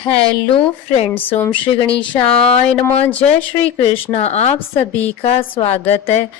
Hello friends, ओम श्री गणेशाय नमः। जय श्री कृष्ण। आप सभी का स्वागत है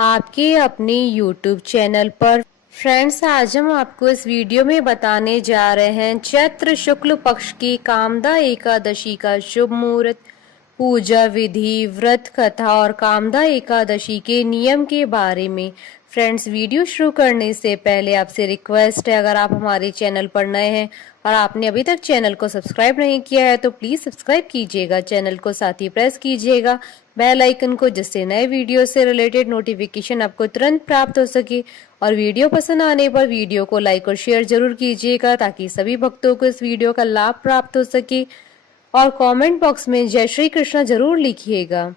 आपके अपने यूट्यूब चैनल पर। फ्रेंड्स, आज हम आपको इस वीडियो में बताने जा रहे हैं चैत्र शुक्ल पक्ष की कामदा एकादशी का शुभ मुहूर्त, पूजा विधि, व्रत कथा और कामदा एकादशी के नियम के बारे में। फ्रेंड्स, वीडियो शुरू करने से पहले आपसे रिक्वेस्ट है, अगर आप हमारे चैनल पर नए हैं और आपने अभी तक चैनल को सब्सक्राइब नहीं किया है तो प्लीज सब्सक्राइब कीजिएगा चैनल को, साथ ही प्रेस कीजिएगा बेल आइकन को, जिससे नए वीडियो से रिलेटेड नोटिफिकेशन आपको तुरंत प्राप्त हो सके। और वीडियो पसंद आने पर वीडियो को लाइक और शेयर जरूर कीजिएगा ताकि सभी भक्तों को इस वीडियो का लाभ प्राप्त हो सके। और कमेंट बॉक्स में जय श्री कृष्ण जरूर लिखिएगा।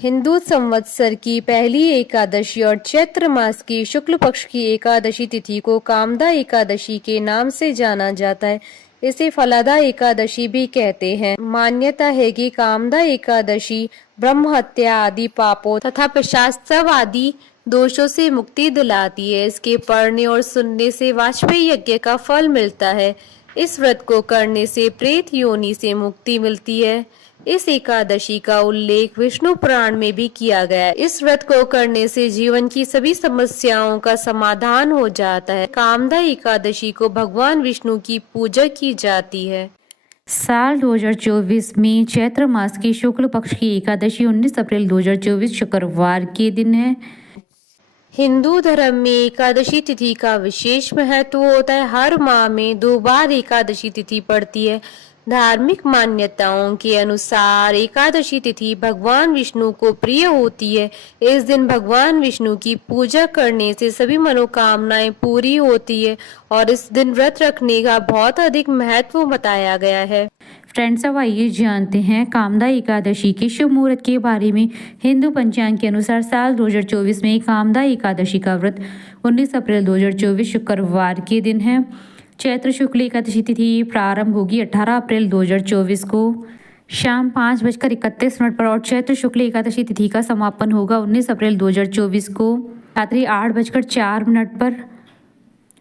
हिंदू संवत्सर की पहली एकादशी और चैत्र मास की शुक्ल पक्ष की एकादशी तिथि को कामदा एकादशी के नाम से जाना जाता है। इसे फलादा एकादशी भी कहते हैं। मान्यता है कि कामदा एकादशी ब्रह्म हत्या आदि पापों तथा पिशाचत्व आदि दोषों से मुक्ति दिलाती है। इसके पढ़ने और सुनने से वाजपेयी यज्ञ का फल मिलता है। इस व्रत को करने से प्रेत योनि से मुक्ति मिलती है। इस एकादशी का उल्लेख विष्णु पुराण में भी किया गया है। इस व्रत को करने से जीवन की सभी समस्याओं का समाधान हो जाता है। कामदा एकादशी को भगवान विष्णु की पूजा की जाती है। साल 2024 में चैत्र मास की शुक्ल पक्ष की एकादशी 19 अप्रैल 2024 शुक्रवार के दिन है। हिंदू धर्म में एकादशी तिथि का विशेष महत्व होता है। हर माह में 2 बार एकादशी तिथि पड़ती है। धार्मिक मान्यताओं के अनुसार एकादशी तिथि भगवान विष्णु को प्रिय होती है। इस दिन भगवान विष्णु की पूजा करने से सभी मनोकामनाएं पूरी होती है और इस दिन व्रत रखने का बहुत अधिक महत्व बताया गया है। फ्रेंड्स, अब आइए जानते हैं कामदा एकादशी के शुभ मुहूर्त के बारे में। हिंदू पंचांग के अनुसार साल 2024 में कामदा एकादशी का व्रत 19 अप्रैल 2024 शुक्रवार के दिन है। चैत्र शुक्ल एकादशी तिथि प्रारंभ होगी 18 अप्रैल 2024 को शाम 5:31 पर और चैत्र शुक्ल एकादशी तिथि का समापन होगा 19 अप्रैल 2024 को रात्रि 8:04 पर।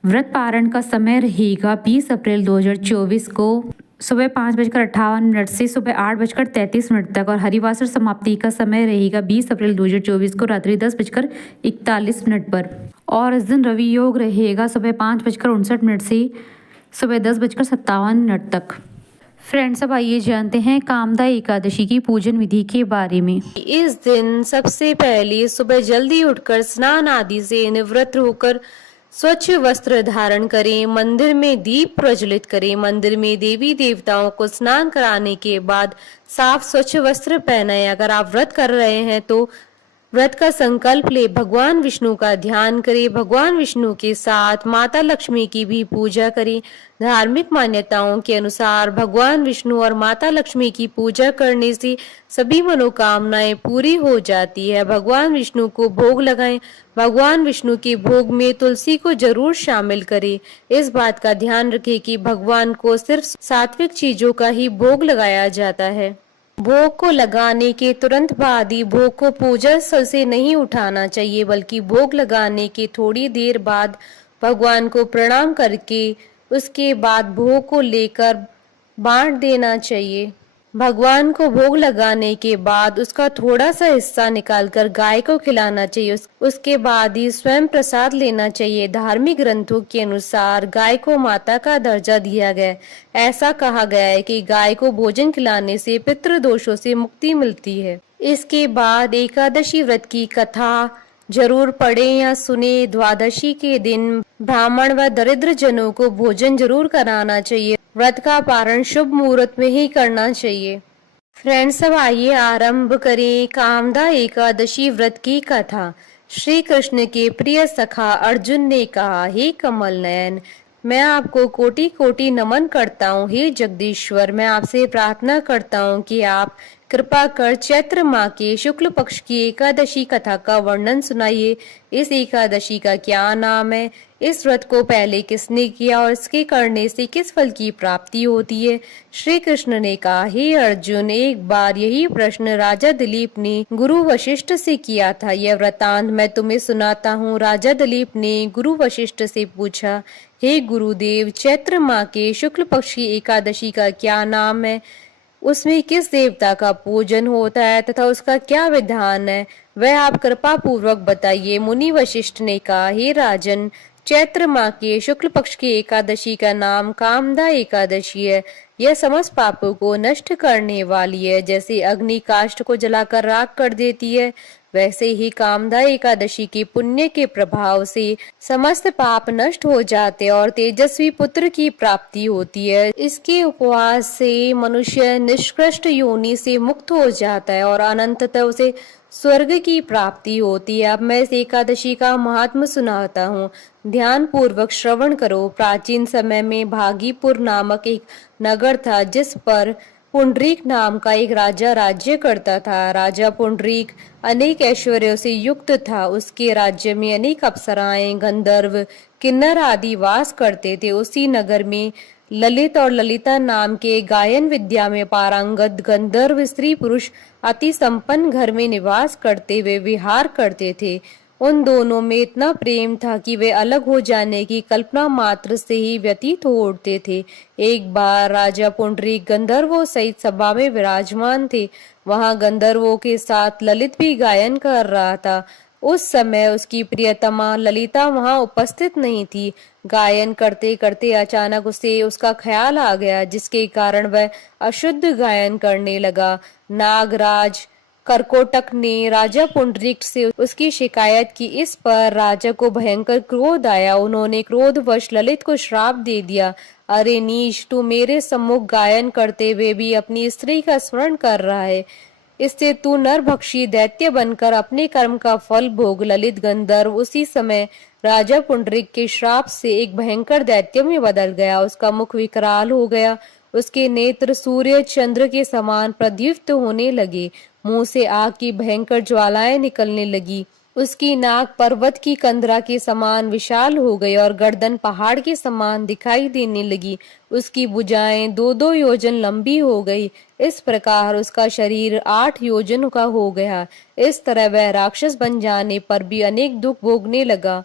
व्रत पारण का समय रहेगा 20 अप्रैल 2024 को सुबह 5:58 से सुबह 8:33 तक और हरिवासर समाप्ति का समय रहेगा 20 अप्रैल 2024 को रात्रि 10:41 पर। और इस दिन रवि योग रहेगा सुबह 5:59 से सुबह 10:57 तक। फ्रेंड्स, अब आइए जानते हैं कामदा एकादशी की पूजन विधि के बारे में। इस दिन सबसे पहले सुबह जल्दी उठकर स्नान आदि से निवृत्त होकर स्वच्छ वस्त्र धारण करें। मंदिर में दीप प्रज्वलित करें। मंदिर में देवी देवताओं को स्नान कराने के बाद साफ स्वच्छ वस्त्र पहनाएं। अगर आप व्रत कर रहे हैं तो व्रत का संकल्प ले। भगवान विष्णु का ध्यान करें। भगवान विष्णु के साथ माता लक्ष्मी की भी पूजा करें। धार्मिक मान्यताओं के अनुसार भगवान विष्णु और माता लक्ष्मी की पूजा करने से सभी मनोकामनाएं पूरी हो जाती है। भगवान विष्णु को भोग लगाएं। भगवान विष्णु के भोग में तुलसी को जरूर शामिल करें। इस बात का ध्यान रखें कि भगवान को सिर्फ सात्विक चीजों का ही भोग लगाया जाता है। भोग को लगाने के तुरंत बाद ही भोग को पूजा स्थल से नहीं उठाना चाहिए, बल्कि भोग लगाने के थोड़ी देर बाद भगवान को प्रणाम करके उसके बाद भोग को लेकर बांट देना चाहिए। भगवान को भोग लगाने के बाद उसका थोड़ा सा हिस्सा निकालकर गाय को खिलाना चाहिए। उसके बाद ही स्वयं प्रसाद लेना चाहिए। धार्मिक ग्रंथों के अनुसार गाय को माता का दर्जा दिया गया है। ऐसा कहा गया है कि गाय को भोजन खिलाने से पितृदोषों से मुक्ति मिलती है। इसके बाद एकादशी व्रत की कथा जरूर पढ़ें या सुने। द्वादशी के दिन ब्राह्मण व दरिद्र जनों को भोजन जरूर कराना चाहिए। व्रत का पारण शुभ मुहूर्त में ही करना चाहिए। फ्रेंड्स, अब आइए आरंभ करें कामदा एकादशी व्रत की कथा। श्री कृष्ण के प्रिय सखा अर्जुन ने कहा, हे कमल नयन, मैं आपको कोटि कोटि नमन करता हूँ। हे जगदीश्वर, मैं आपसे प्रार्थना करता हूँ कि आप कृपा कर चैत्र माह के शुक्ल पक्ष की एकादशी कथा का वर्णन सुनाइए। इस एकादशी का क्या नाम है? इस व्रत को पहले किसने किया और इसके करने से किस फल की प्राप्ति होती है? श्री कृष्ण ने कहा, हे अर्जुन, एक बार यही प्रश्न राजा दिलीप ने गुरु वशिष्ठ से किया था। यह वृतांत मैं तुम्हें सुनाता हूँ। राजा दिलीप ने गुरु वशिष्ठ से पूछा, हे गुरुदेव, चैत्र माह के शुक्ल पक्ष की एकादशी का क्या नाम है? उसमें किस देवता का पूजन होता है तथा उसका क्या विधान है, वह आप कृपा पूर्वक बताइए। मुनि वशिष्ठ ने कहा, हे राजन, चैत्र माह के शुक्ल पक्ष की एकादशी का नाम कामदा एकादशी है। यह समस्त पापों को नष्ट करने वाली है। जैसे अग्नि काष्ठ को जलाकर राख कर देती है, वैसे ही कामदा एकादशी के पुण्य के प्रभाव से समस्त पाप नष्ट हो जाते हैं और तेजस्वी पुत्र की प्राप्ति होती है। इसके उपवास से मनुष्य निष्कृष्ट योनि से मुक्त हो जाता है और अनंततः उसे स्वर्ग की प्राप्ति होती है। अब मैं इस एकादशी का महात्म सुनाता हूँ, ध्यान पूर्वक श्रवण करो। प्राचीन समय में भागीपुर नामक एक नगर था, जिस पर पुंडरीक नाम का एक राजा राज्य करता था। राजा पुंडरीक अनेक ऐश्वर्यों से युक्त था। उसके राज्य में अनेक अप्सराएं, गंधर्व, किन्नर आदि वास करते थे। उसी नगर में ललित और ललिता नाम के गायन विद्या में पारंगत गंधर्व स्त्री पुरुष अति संपन्न घर में निवास करते वे विहार करते थे। उन दोनों में इतना प्रेम था कि वे अलग हो जाने की कल्पना मात्र से ही व्यतीत हो उठते थे। एक बार राजा पुंडरीक गंधर्वों सहित सभा में विराजमान थे। वहां गंधर्वों के साथ ललित भी गायन कर रहा था। उस समय उसकी प्रियतमा ललिता वहां उपस्थित नहीं थी। गायन करते करते अचानक उसे उसका ख्याल आ गया, जिसके कारण वह अशुद्ध गायन करने लगा। नागराज करकोटक ने राजा पुंडरीक से उसकी शिकायत की। इस पर राजा को भयंकर क्रोध आया। उन्होंने क्रोधवश ललित को श्राप दे दिया, अरे नीच, तू मेरे सम्मुख गायन करते हुए भी अपनी स्त्री का स्मरण कर रहा है। इससे तू नरभक्षी दैत्य बनकर अपने कर्म का फल भोग। ललित गंधर्व उसी समय राजा पुंडरीक के श्राप से एक भयंकर दैत्य में बदल गया। उसका मुख विकराल हो गया, उसके नेत्र सूर्य चंद्र के समान प्रदीप्त होने लगे, मुंह से आग की भयंकर ज्वालाएं निकलने लगी। उसकी नाक पर्वत की कंदरा के समान विशाल हो गई और गर्दन पहाड़ के समान दिखाई देने लगी। उसकी भुजाएं 2-2 योजन लंबी हो गई। इस प्रकार उसका शरीर 8 योजन का हो गया। इस तरह वह राक्षस बन जाने पर भी अनेक दुख भोगने लगा।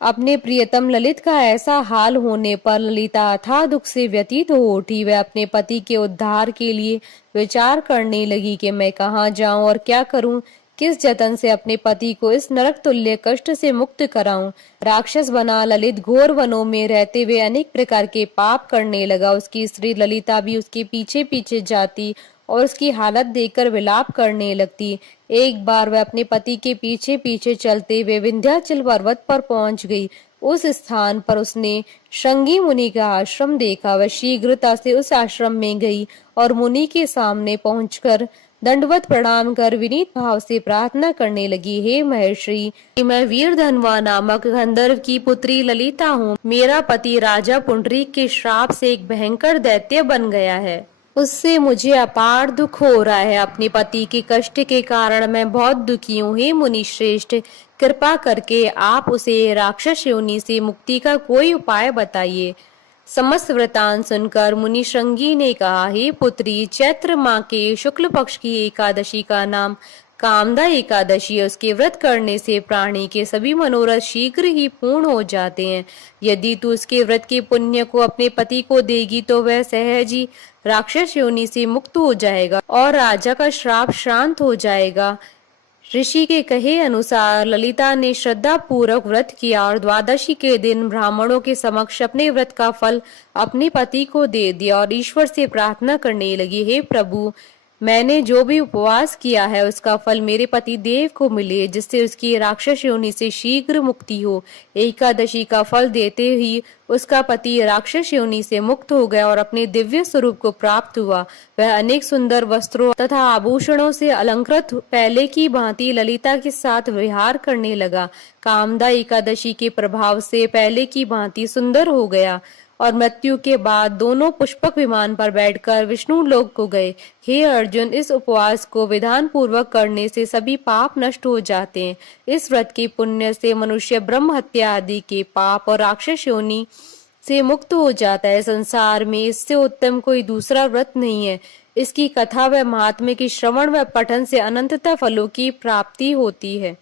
अपने प्रियतम ललित का ऐसा हाल होने पर ललिता अथाह दुख से व्यतीत हो उठी। वह अपने पति के उद्धार के लिए विचार करने लगी कि मैं कहाँ जाऊं और क्या करूं, किस जतन से अपने पति को इस नरक तुल्य कष्ट से मुक्त कराऊं। राक्षस बना ललित घोर वनों में रहते हुए अनेक प्रकार के पाप करने लगा। उसकी स्त्री ललिता भी उसके पीछे पीछे जाती और उसकी हालत देखकर विलाप करने लगती। एक बार वह अपने पति के पीछे पीछे चलते हुए विंध्याचल पर्वत पर पहुंच गई। उस स्थान पर उसने श्रृंगी मुनि का आश्रम देखा। वह शीघ्रता से उस आश्रम में गई और मुनि के सामने पहुंचकर दंडवत प्रणाम कर विनीत भाव से प्रार्थना करने लगी, हे महर्षि, मैं वीरधनवा नामक गंधर्व की पुत्री ललिता हूँ। मेरा पति राजा पुंडरीक के श्राप से एक भयंकर दैत्य बन गया है। उससे मुझे अपार दुख हो रहा है। अपने पति के कष्ट के कारण मैं बहुत दुखी हूँ। हे मुनि श्रेष्ठ, कृपा करके आप उसे राक्षस योनि से मुक्ति का कोई उपाय बताइए। समस्त वृतांत सुनकर मुनि श्रृंगी ने कहा, हे पुत्री, चैत्र माह के शुक्ल पक्ष की एकादशी का नाम कामदा एकादशी है। उसके व्रत करने से प्राणी के सभी मनोरथ शीघ्र ही पूर्ण हो जाते हैं। यदि तू उसके व्रत के पुण्य को अपने पति को देगी तो वह सहज ही राक्षस योनि से मुक्त हो जाएगा और राजा का श्राप शांत हो जाएगा। ऋषि के कहे अनुसार ललिता ने श्रद्धा पूर्वक व्रत किया और द्वादशी के दिन ब्राह्मणों के समक्ष अपने व्रत का फल अपने पति को दे दिया और ईश्वर से प्रार्थना करने लगी, हे प्रभु, मैंने जो भी उपवास किया है उसका फल मेरे पति देव को मिले, जिससे उसकी राक्षस योनि से शीघ्र मुक्ति हो। एकादशी का फल देते ही उसका पति राक्षस योनि से मुक्त हो गया और अपने दिव्य स्वरूप को प्राप्त हुआ। वह अनेक सुंदर वस्त्रों तथा आभूषणों से अलंकृत पहले की भांति ललिता के साथ विहार करने लगा। कामदा एकादशी के प्रभाव से पहले की भांति सुंदर हो गया। और मृत्यु के बाद दोनों पुष्पक विमान पर बैठकर विष्णु लोक को गए। हे अर्जुन, इस उपवास को विधान पूर्वक करने से सभी पाप नष्ट हो जाते हैं। इस व्रत के पुण्य से मनुष्य ब्रह्म हत्या आदि के पाप और राक्षस योनि से मुक्त हो जाता है। संसार में इससे उत्तम कोई दूसरा व्रत नहीं है। इसकी कथा व महात्म्य की श्रवण व पठन से अनंतता फलों की प्राप्ति होती है।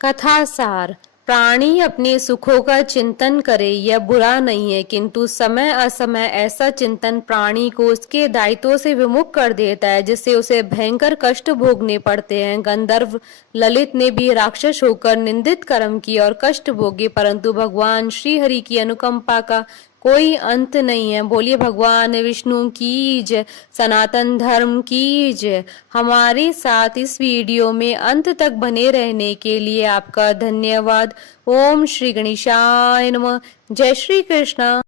कथा सार। प्राणी अपने सुखों का चिंतन करे यह बुरा नहीं है, किंतु समय असमय ऐसा चिंतन प्राणी को उसके दायित्वों से विमुख कर देता है, जिससे उसे भयंकर कष्ट भोगने पड़ते हैं। गंधर्व ललित ने भी राक्षस होकर निंदित कर्म किए और कष्ट भोगे, परंतु भगवान श्री हरि की अनुकंपा का कोई अंत नहीं है। बोलिए भगवान विष्णु की जय, सनातन धर्म की जय। हमारे साथ इस वीडियो में अंत तक बने रहने के लिए आपका धन्यवाद। ओम श्री गणेशाय नमः। जय श्री कृष्ण।